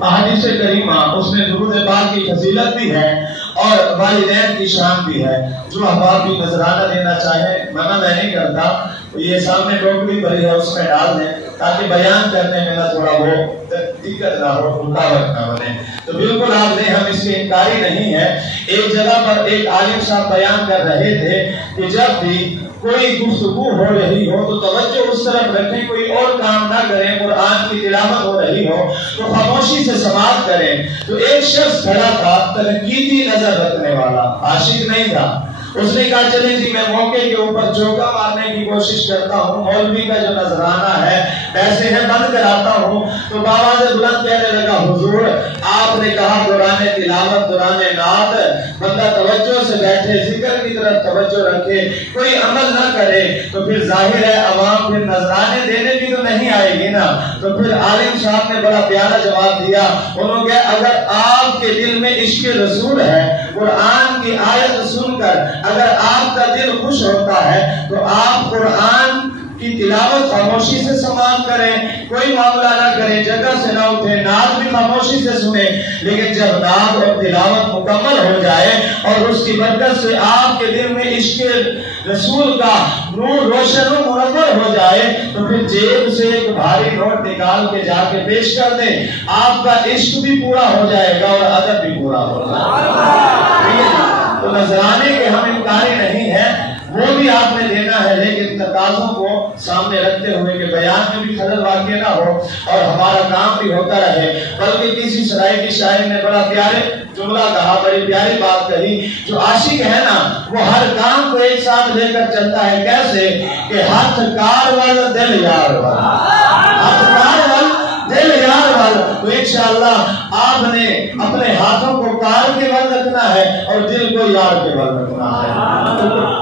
احادیث کریمہ اس میں درود پاک کی فضیلت بھی ہے اور والدین کی شان بھی ہے. جو احباب بھی نذرانہ دینا چاہے منع میں نہیں کرتا, یہ سامنے ٹوکری بھری ہے اس میں ڈال دیں تاکہ بیان کرنے میں نہ تھوڑا وہ دقت نہ ہو, رکاوٹ نہ بنے. تو بالکل آپ نے, ہم اس کی انکاری نہیں ہے. ایک جگہ پر ایک عالم صاحب بیان کر رہے تھے کہ جب بھی کوئی گفتگو ہو رہی ہو تو توجہ اس طرف رکھیں, کوئی اور کام نہ کریں. قرآن کی تلاوت ہو رہی ہو تو خاموشی سے سماعت کریں. تو ایک شخص کھڑا تھا تنقیدی نظر رکھنے والا, عاشق نہیں تھا. اس نے کہا چلیں جی میں موقع کے اوپر چوکا مارنے کی کوشش کرتا ہوں, مولوی کا جو نذرانہ ہے پیسے ہیں بند کراتا ہوں. تو بابا سے بلند کہنے لگا حضور آپ نے کہا دوران تلاوت دوران نعت بندہ توجہ سے بیٹھے, ذکر کی طرف توجہ رکھے, کوئی عمل نہ کرے تو پھر ظاہر ہے عوام پھر نذرانے دینے کی تو نہیں آئے گی نا. تو پھر عالم صاحب نے بڑا پیارا جواب دیا. انہوں نے اگر آپ کے دل میں عشق رسول ہے, قرآن کی آیت سن کر اگر آپ کا دل خوش ہوتا ہے تو آپ قرآن کی تلاوت خاموشی سے سماعت کریں, کوئی معاملہ نہ کریں, جگہ سے نہ اٹھیں, نعت بھی خاموشی سے سنیں. لیکن جب نعت اور تلاوت مکمل ہو جائے اور اس کی برکت سے آپ کے دل میں عشق رسول کا نور روشن و منور ہو جائے تو پھر جیب سے ایک بھاری نوٹ نکال کے جا کے پیش کر دیں, آپ کا عشق بھی پورا ہو جائے گا اور ادب بھی پورا ہو جائے گا. تو نذرانے کے ہم انکاری نہیں ہیں, وہ بھی آپ نے دینا ہے, لیکن تقاضوں کو سامنے رکھتے ہوئے کہ بیان میں بھی خلل واقع نہ ہو اور ہمارا کام بھی ہوتا رہے. بلکہ کسی سرائیکی شاعر نے بڑا پیارے جملہ کہا, بڑی پیاری بات کہی, جو عاشق ہے نا وہ ہر کام کو ایک ساتھ لے کر چلتا ہے. کیسے کہ ہاتھ کار والا دل یار والا, ہاتھ کار والا دل یار والا. تو انشاءاللہ آپ نے اپنے ہاتھوں کو کار کے بل رکھنا ہے اور دل کو یار کے بل رکھنا ہے.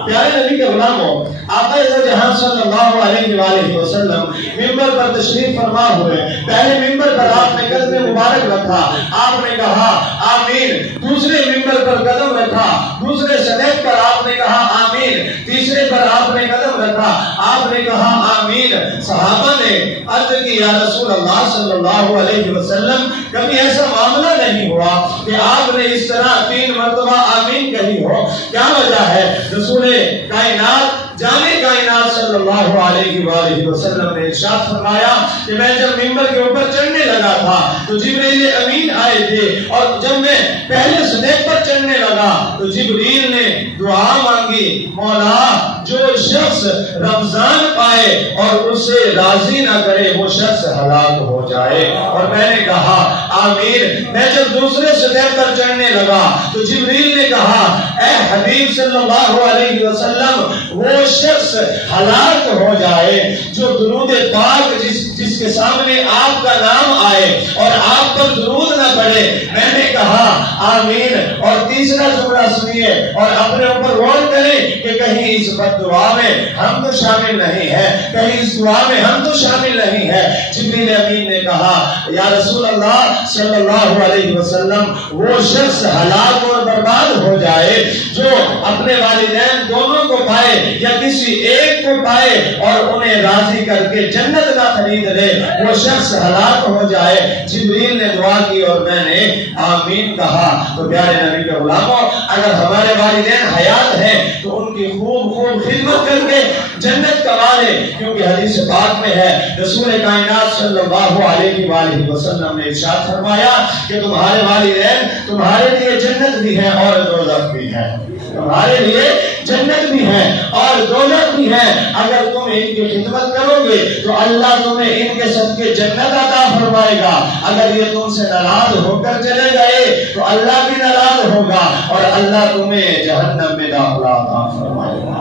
پیارے نبی کے غلاموں, آقا جہاں صلی اللہ علیہ وآلہ وسلم منبر پر تشریف فرما ہوئے. پہلے منبر پر آپ نے قدم مبارک رکھا, آپ نے کہا آمین. دوسرے منبر پر قدم رکھا, دوسرے سطح پر آپ نے کہا آمین. تیسرے پر آپ نے قدم رکھا, آپ نے کہا آمین. صحابہ نے عرض کی یا رسول اللہ صلی اللہ علیہ وسلم کبھی ایسا معاملہ نہیں ہوا کہ آپ نے اس طرح 3 مرتبہ آمین کہی ہو, کیا وجہ ہے؟ رسول کائنات جامع کائنات صلی اللہ علیہ وآلہ وسلم نے ارشاد فرمایا کہ میں جب منبر کے اوپر چڑھنے لگا تھا تو جبریل امین آئے تھے, اور جب میں پہلے سطح پر چڑھنے لگا تو جبریل نے دعا مانگی, مولا جو شخص رمضان پائے اور اسے راضی نہ کرے وہ شخص ہلاک ہو جائے. اور میں نے کہا آمین. میں جب دوسرے سطح پر چڑھنے لگا تو جبریل نے کہا اے حبیب صلی اللہ علیہ وسلم وہ شخص ہلاک ہو جائے جو درود پاک جس کے سامنے آپ کا نام آئے اور آپ پر درود نہ پڑے. میں نے کہا آمین. اور تیسرا جملہ سنیے اور اپنے اوپر غور کریں کہ کہیں اس بد دعا میں ہم تو شامل نہیں ہیں, کہیں اس دعا میں ہم تو شامل نہیں ہیں. جبریل امین نے کہا یا رسول اللہ صلی اللہ علیہ وسلم وہ شخص ہلاک اور برباد ہو جائے جو اپنے والدین دونوں کو پائے یا کسی ایک کو پائے اور انہیں راضی کر کے جنت نہ خرید لے, وہ شخص ہلاک ہو جائے. جبریل نے دعا کی اور میں نے آمین کہا. تو پیارے نبی کے غلاموں, اگر ہمارے والدین حیات ہیں تو ان کی خوب خدمت کر کے جنت کما لے, کیونکہ حدیث پاک میں ہے رسول کائنات صلی اللہ علیہ وآلہ وسلم نے ارشاد فرمایا کہ تمہارے والدین تمہارے لیے جنت بھی ہے اور دوزخ بھی ہے, تمہارے لیے جنت بھی ہے اور دوزخ بھی ہے. اگر تم ان کی خدمت کرو گے تو اللہ تمہیں ان کے صدقے جنت عطا فرمائے گا. اگر یہ تم سے ناراض ہو کر چلے گئے تو اللہ بھی ناراض ہوگا اور اللہ تمہیں جہنم میں داخلہ عطا فرمائے گا.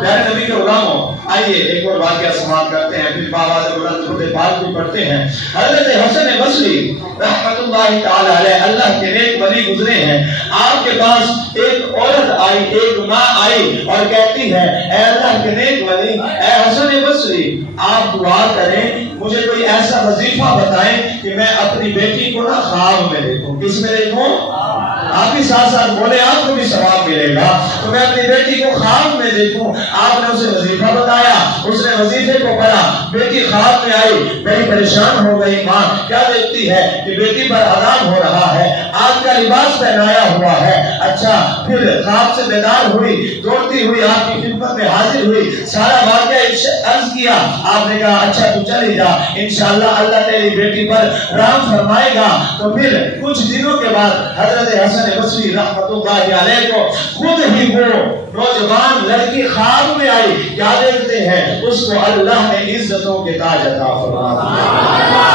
پیارے نبی کے غلاموں, آئیے ایک اور واقعہ سماعت کرتے ہیں, پھر بابا سے بلند درود پاک بھی پڑھتے ہیں. حضرت حسن بصری رحمت اللہ تعالی علیہ اللہ کے نیک ولی گزرے ہیں. آپ کے پاس ایک عورت آئی, ایک ماں آئی اور کہتی ہے اے اللہ کے نیک ولی, اے حسن بصری آپ دعا کریں, مجھے کوئی ایسا وظیفہ بتائیں کہ میں اپنی بیٹی کو نہ خواب میں دیکھوں. کس میں دیکھوں؟ آپ بھی ساتھ ساتھ بولے آپ کو بھی ثواب ملے گا. تو میں اپنی بیٹی کو خواب میں دیکھوں, آپ نے اسے وظیفہ بتایا, اس نے وظیفے کو پڑھا, بیٹی خواب میں آئی, بڑی پریشان ہو گئی. ماں کیا دیکھتی ہے کہ بیٹی پر عذاب ہو رہا ہے, آگ کا لباس پہنایا ہوا ہے. اچھا, پھر خواب سے بیدار ہوئی, دوڑتی ہوئی آپ کی خدمت میں حاضر ہوئی, سارا واقعہ عرض کیا. آپ نے کہا اچھا تو چلی جا, انشاءاللہ اللہ تیری بیٹی پر رحم فرمائے گا. تو پھر کچھ دنوں کے بعد حضرت حسن بصری رحمۃ اللہ علیہ کو خود ہی وہ نوجوان لڑکی خواب میں آئی. کیا دیکھتے ہیں, اس کو اللہ نے عزتوں کے تاج عطا فرمائے.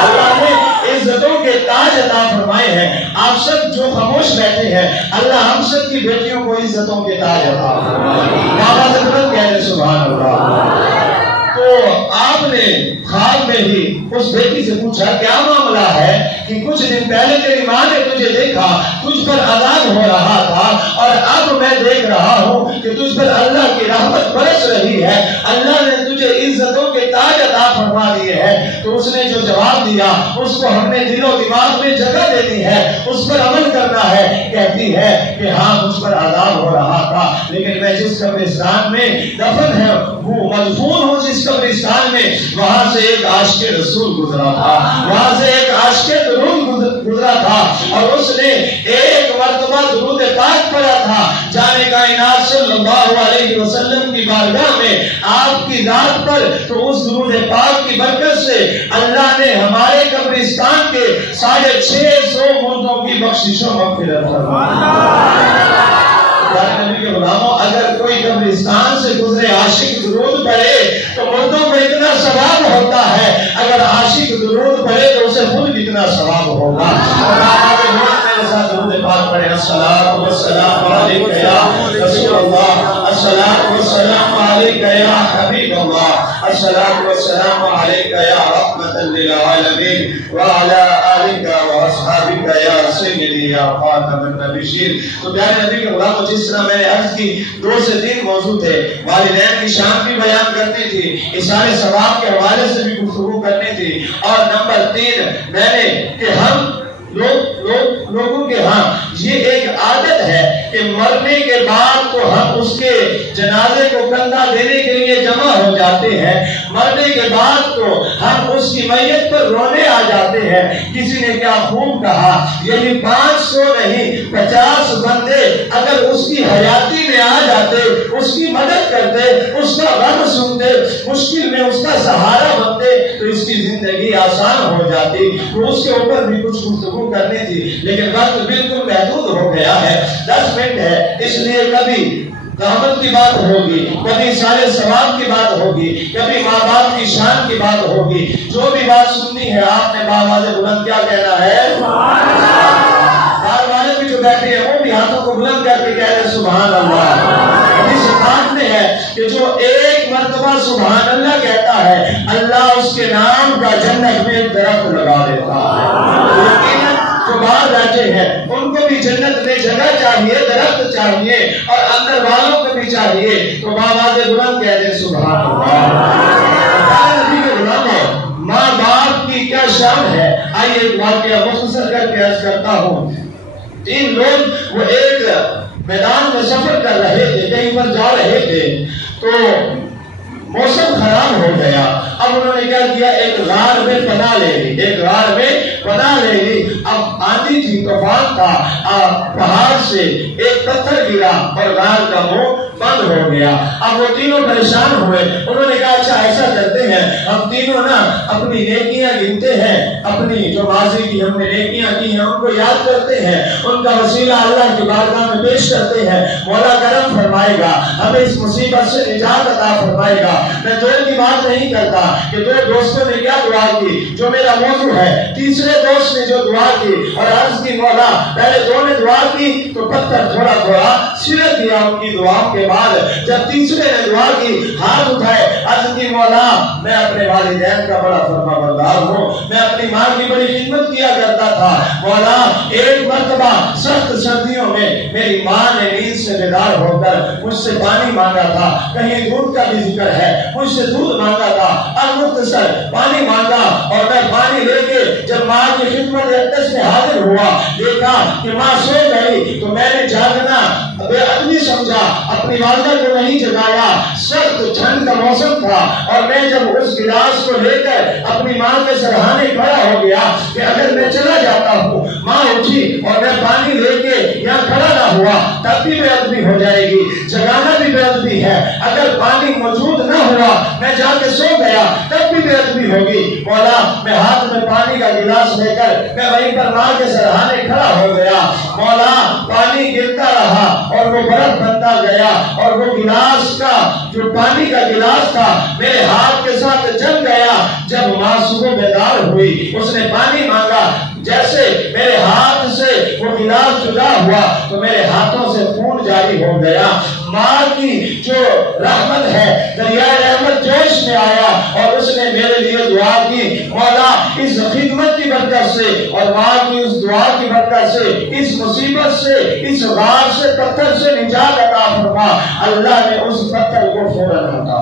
اللہ نے عزتوں کے تاج عطا فرمائے ہیں. آپ سب جو خاموش بیٹھے ہیں, اللہ ہم سب کی بیٹیوں کو عزتوں کے تاج عطا فرمائے. بابا حضرت کہہ رہے سبحان اللہ. تو آپ نے خواب میں ہی اس بیٹی سے پوچھا کیا معاملہ ہے کہ کچھ دن پہلے تیری ماں نے تجھے دیکھا, تجھ پر عذاب ہو رہا تھا, اور اب میں دیکھ رہا ہوں کہ تجھ پر اللہ کی رحمت برس رہی ہے, اللہ نے تجھے عزتوں کے تاج عطا فرما دیے ہیں. تو اس نے جو جواب دیا اس کو ہم نے دل و دماغ میں جگہ دینی ہے, اس پر عمل کرنا ہے. کہتی ہے کہ ہاں مجھ پر عذاب ہو رہا تھا, لیکن میں جس قبرستان میں دفن ہے وہ مدفون ہوں جس قبرستان میں, وہاں سے ایک عاشق رسول گزرا تھا, وہاں سے ایک عاشق درود گزرا تھا, اور اس نے ایک مرتبہ درود پاک پڑھا تھا. جانے کائنات صلی اللہ علیہ وسلم کی بارگاہ میں آپ کی ذات پر, تو اس درود پاک کی برکت سے اللہ نے ہمارے قبرستان کے 650 مردوں کی بخشش و مغفرت فرمائی. نبی کے غلاموں, اگر کوئی قبرستان سے گزرے عاشق درود پڑھے تو مردوں کو اتنا ثواب ہوتا ہے, اگر عاشق درود پڑھے تو اسے خود کتنا ثواب ہوگا. میرے ساتھ درود پاک پڑھے. الصلاۃ والسلام علیک یا رسول اللہ, الصلاۃ والسلام علیک یا حبیب اللہ, الصلاۃ والسلام علیک یا رحمۃ للعالمین وعلی آلک واصحابک یا سیدی یا خاتم النبیین. تو پیارے نبی کے غلاموں, جس طرح میں نے عرض کی 2 سے 3 موضوع تھے. والدین کی شان بھی بیان کرنی تھی, اشارے ثواب کے حوالے سے بھی گفتگو کرنی تھی, اور نمبر 3 میں نے کہ ہم لوگوں کے ہاں یہ ایک عادت ہے کہ مرنے کے بعد تو ہم اس کے جنازے کو کندھا دینے کے لیے جمع ہو جاتے ہیں, مرنے کے بعد تو ہم اس کی میت پر رونے آ جاتے ہیں. کسی نے کیا خوب کہا, یعنی 500 نہیں 50 بندے اگر اس کی حیاتی میں آ جاتے, اس کی مدد کرتے, اس کا غم سنتے, مشکل میں اس کا سہارا بنتے, تو اس کی زندگی آسان ہو جاتی. تو اس کے اوپر بھی کچھ گفتگو کرنی تھی, لیکن وقت بالکل محدود ہو گیا ہے, 10 منٹ ہے, اس لیے کبھی رحمت کی بات ہوگی, کبھی سارے ثواب کی بات ہوگی, کبھی ماں باپ کی شان کی بات ہوگی. جو بھی بات سننی ہے آپ نے باواز بلند کیا کہنا ہے, بار والے بھی جو بیٹھے ہیں وہ بھی ہاتھوں کو بلند کر کے کہہ رہے سبحان اللہ. حدیث پاک میں ہے کہ جو ایک مرتبہ سبحان اللہ کہتا ہے, اللہ اس کے نام کا جنت میں ایک درخت لگا دیتا ہے. جو باہر بیٹھے ہیں ان کو بھی جنت میں جگہ چاہیے, درخت چاہیے, اور اندر والوں کو بھی چاہیے. تو باواز بلند کہہ دیں سبحان اللہ. نبی کے غلاموں, ماں باپ کی کیا شان ہے. آئیے ایک واقعہ مختصر کر کے عرض کرتا ہوں. 3 لوگ وہ ایک میدان میں سفر کر رہے تھے, کہیں پر جا رہے تھے, تو موسم خراب ہو گیا. اب انہوں نے کیا کیا, ایک غار میں پناہ لے لی, ایک غار میں پناہ لے لی. اب آندھی تھی, طوفان تھا, پہاڑ سے ایک پتھر گرا اور غار کا منہ بند ہو گیا. اب وہ تینوں پریشان ہوئے. انہوں نے کہا اچھا ایسا کرتے ہیں, ہم تینوں نا اپنی نیکیاں گنتے ہیں, اپنی جو ماضی کی ہم نے نیکیاں کی ہیں ان کو یاد کرتے ہیں, ان کا وسیلہ اللہ کی بارگاہ میں پیش کرتے ہیں. مولا کرم فرمائے گا, ہمیں اس مصیبت سے نجات عطا فرمائے گا. میں دور کی بات نہیں کرتا کہ 2 دوستوں نے کیا دعا کی, جو میرا موضوع ہے. تیسرے دوست نے جو دعا کی اور عرض کی مولا, پہلے 2 نے دعا کی تو پتھر تھوڑا تھوڑا سرت دیا ان کی دعاؤں کے بعد. جب تیسرے نے دعا کی, ہاتھ اٹھائے, عرض کی مولا میں اپنے والدین کا بڑا فرما بردار ہوں, میں اپنی ماں کی بڑی خدمت کیا کرتا کرتا تھا مولا ایک مرتبہ سخت سردیوں میں میری ماں نے نیند سے بیدار ہو کر مجھ سے پانی مانگا تھا، کہیں دودھ کا بھی ذکر ہے، مجھ سے دودھ مانگا تھا، اب مختصر پانی مانگا اور میں پانی لے کے جب ماں کی خدمت اقدس میں حاضر ہوا دیکھا کہ ماں سو گئی تو میں نے جاگنا بے ادبی سمجھا، اپنی والدہ کو نہیں جگایا، سخت ٹھنڈ کا موسم تھا اور میں جب اس گلاس کو لے کر اپنی ماں کے سرہانے کھڑا ہو گیا کہ اگر میں چلا جاتا ہوں، ماں اٹھی اور میں پانی لے کے یہاں کھڑا نہ ہوا تب بھی بے ادبی ہو جائے گی، جگانا بھی بے ادبی ہے، اگر پانی موجود نہ ہوا میں جا کے سو گیا تب بھی بے ادبی ہوگی، مولا میں ہاتھ میں پانی کا گلاس لے کر میں وہیں پر ماں کے سرہانے کھڑا ہو گیا، مولا پانی گرتا رہا اور وہ برف بنتا گیا اور وہ گلاس کا جو پانی کا گلاس تھا میرے ہاتھ کے ساتھ جم گیا، جب ماں صبح بیدار ہوئی اس نے پانی مانگا، جیسے میرے ہاتھ سے وہ گلاس جدا ہوا تو میرے ہاتھوں سے خون جاری ہو گیا، ماں کی جو رحمت ہے دریائے رحمت جوش میں آیا اور اس نے میرے لیے دعا کی، مولا اس خدمت کی برکت سے اور ماں کی اس دعا کی برکت سے اس مصیبت سے اس غار سے پتھر سے نجات عطا فرما، اللہ نے اس پتھر کو فوراً ہٹا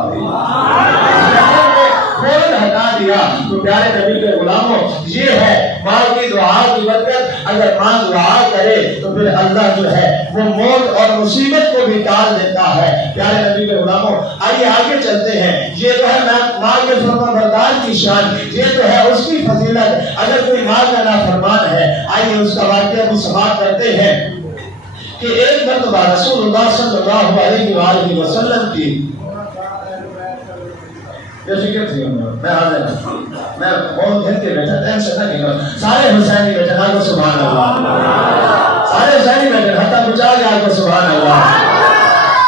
دیا، تو پیارے نبی کے غلاموں یہ ہے ماں کی دعا کی برکت، اگر ماں دعا کرے تو پھر اللہ جو ہے وہ موت اور مصیبت کو بھی ٹال دیتا ہے، پیارے نبی کے غلاموں آئیے آگے چلتے ہیں، یہ تو ہے ماں کے فرما بردار کی شان، یہ تو ہے اس کی فضیلت، اگر کوئی ماں کا نافرمان ہے آئیے اس کا واقعہ بھی سماعت کرتے ہیں کہ ایک مرتبہ رسول اللہ صلی اللہ علیہ وآلہ وسلم کی فکر تھی میں حاضر ہوں، میں بہت دن کے بیٹھا ٹینشن نہ لینا، سارے حسینی بیٹھے نا کو سبحان اللہ، سارے حسینی بیٹھے حتیٰ بچا گیا کو سبحان اللہ،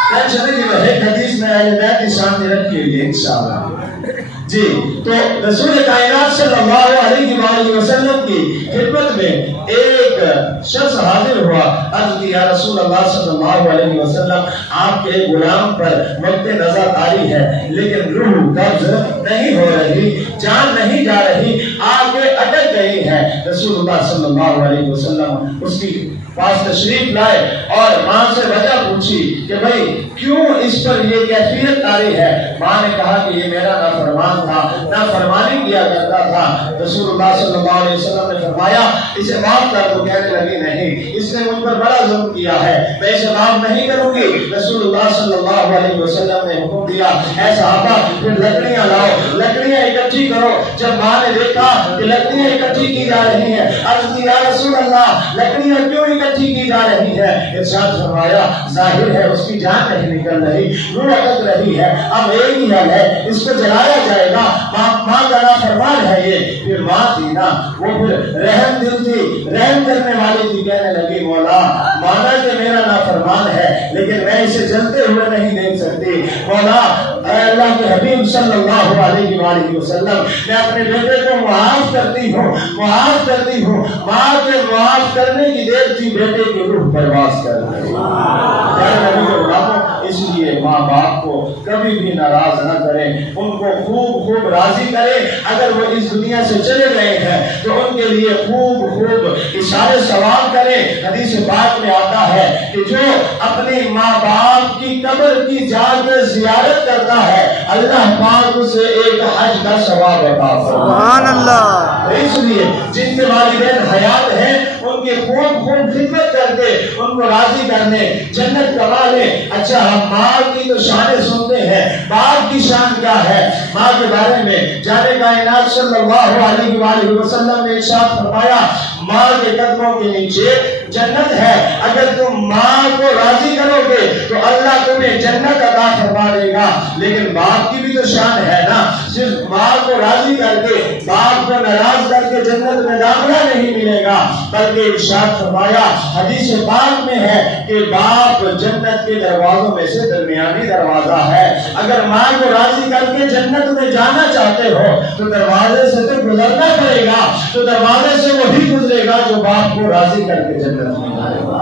ٹینشن نہیں لینا، ایک حدیث میں آئے میں کی سامنے رکھی ہوئی ہے انشاءاللہ جی۔ تو رسول کائنات صلی اللہ علیہ وآلہ وسلم کی خدمت میں ایک شخص حاضر ہوا، عرض کی یا رسول اللہ صلی اللہ علیہ وسلم آپ کے غلام پر وقت نظر آری ہے لیکن روح قبض نہیں ہو رہی، جان نہیں جا رہی، آگے اٹک گئی ہے، رسول اللہ صلی اللہ علیہ وسلم اس کی پاس تشریف لائے اور ماں سے وجہ پوچھی کہ بھئی کیوں اس پر یہ کیفیت آری ہے، ماں نے کہا کہ یہ میرا نافرمان تھا، نافرمانی کیا کرتا تھا، رسول اللہ صلی اللہ علیہ وسلم نے فرمایا اسے معاف کر دو، کہنے لگی نہیں اس نے مجھ پر بڑا ظلم کیا ہے میں اسے معاف نہیں کروں گی، رسول اللہ صلی اللہ علیہ وسلم نے حکم دیا اے صحابہ پھر لکڑیاں لاؤ، لکڑیاں اکٹھی کرو، جب ماں نے دیکھا کہ لکڑیاں اکٹھی کی جا رہی ہیں عرض کی یا رسول اللہ لکڑیاں کیوں اکٹھی کی جا رہی ہے، ارشاد فرمایا ظاہر ہے اس کی جان نہیں نکل رہی، روح اٹک رہی ہے، اب ایک ہی حل ہے اس کو جلایا جائے گا، ماں کا نافرمان ہے یہ، پھر ماں تھی نا وہ پھر رحم دل تھی، رحم کرنے والی تھی، کہنے لگی مولا مانا کہ میرا نافرمان ہے لیکن میں اسے جلتے ہوئے نہیں دیکھ سکتی، مولا اے اللہ کے حبیب صلی اللہ علیہ وآلہ وسلم میں اپنے بیٹے کو معاف کرتی ہوں، معاف کرتی ہوں، ماں کے معاف کرنے کی دیر تھی بیٹے کی روح پرواز کر رہی، اس لیے ماں باپ کو کبھی بھی ناراض نہ کریں، ان کو خوب خوب راضی کریں، اگر وہ اس دنیا سے چلے گئے ہیں تو ان کے لیے خوب خوب اشارے ثواب کریں، حدیث پاک میں آتا ہے کہ جو اپنی ماں باپ کی قبر کی جا کے زیارت کرتا ہے اللہ پاک اسے ایک حج کا ثواب عطا فرماتا ہے، سبحان اللہ، اس لیے جن کے والدین حیات ہیں ان کے خوب خوب خدمت کر کے ان کو راضی کرنے جنت کما لیں۔ اچھا ہم ماں کی تو شانیں سنتے ہیں، باپ کی شان کیا ہے، ماں کے بارے میں جانے کائنات صلی اللہ علیہ وآلہ وسلم نے ارشاد فرمایا ماں کے قدموں کے نیچے جنت ہے، اگر تم ماں کو راضی کرو گے تو اللہ تمہیں جنت عطا فرما دے گا، لیکن باپ کی بھی تو شان ہے نا، صرف ماں کو راضی کر کے باپ کو ناراض کر کے جنت میں داخلہ نہیں ملے گا، بلکہ ارشاد فرمایا حدیث پاک میں ہے کہ باپ جنت کے دروازوں میں سے درمیانی دروازہ ہے، اگر ماں کو راضی کر کے جنت میں جانا چاہتے ہو تو دروازے سے تو گزرنا پڑے گا، تو دروازے سے وہی گزرے گا جو باپ کو راضی کر کے جنت میں جائے گا۔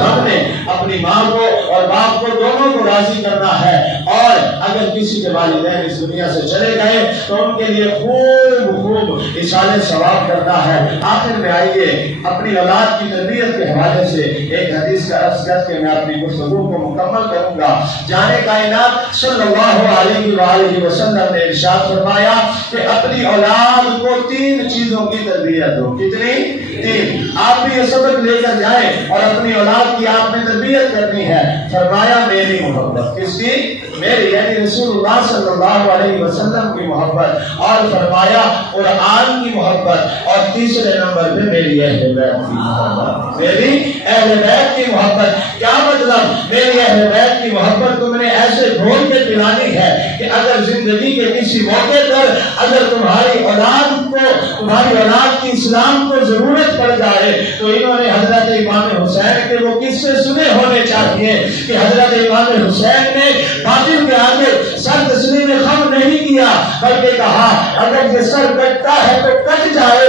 ہم نے اپنی ماں کو اور باپ کو دونوں کو راضی کرنا ہے، اور اگر کسی کے والدین اس دنیا سے چلے گئے گئے تو ان کے لیے خوب اصالہ ثواب کرنا ہے۔ آخر میں آئیے اپنی اولاد کی تربیت کے حوالے سے ایک حدیث کا عرض کر کے میں اپنی گفتگو کو مکمل کروں گا۔ جان کائنات صلی اللہ علیہ وآلہ وسلم نے ارشاد فرمایا کہ اپنی اولاد کو 3 چیزوں کی تربیت دو۔ کتنی؟ 3۔ آپ بھی یہ سبق لے کر جائیں اور اپنی اولاد کی آپ نے تربیت کرنی ہے۔ فرمایا میری محبت، کس کی؟ میری، یعنی رسول اللہ صلی اللہ علیہ وسلم کی محبت، اور فرمایا قرآن کی محبت، اور تیسرے نمبر پہ میری اہل بیت کی محبت۔ میری اہل بیت کی محبت کیا مطلب؟ میری اہل بیت کی محبت تم نے ایسے گھول کے پلانی ہے کہ اگر زندگی کے کسی موقع پر اگر تمہاری اولاد کی اسلام کو ضرورت پڑ جائے تو انہوں نے حضرت امام حسین کے وہ قصے سنے ہونے چاہیے کہ حضرت امام حسین نے باطل کے آگے سر تسلیم خم نہیں کیا، بلکہ کہا اگر یہ سر کٹتا ہے تو کٹ جائے۔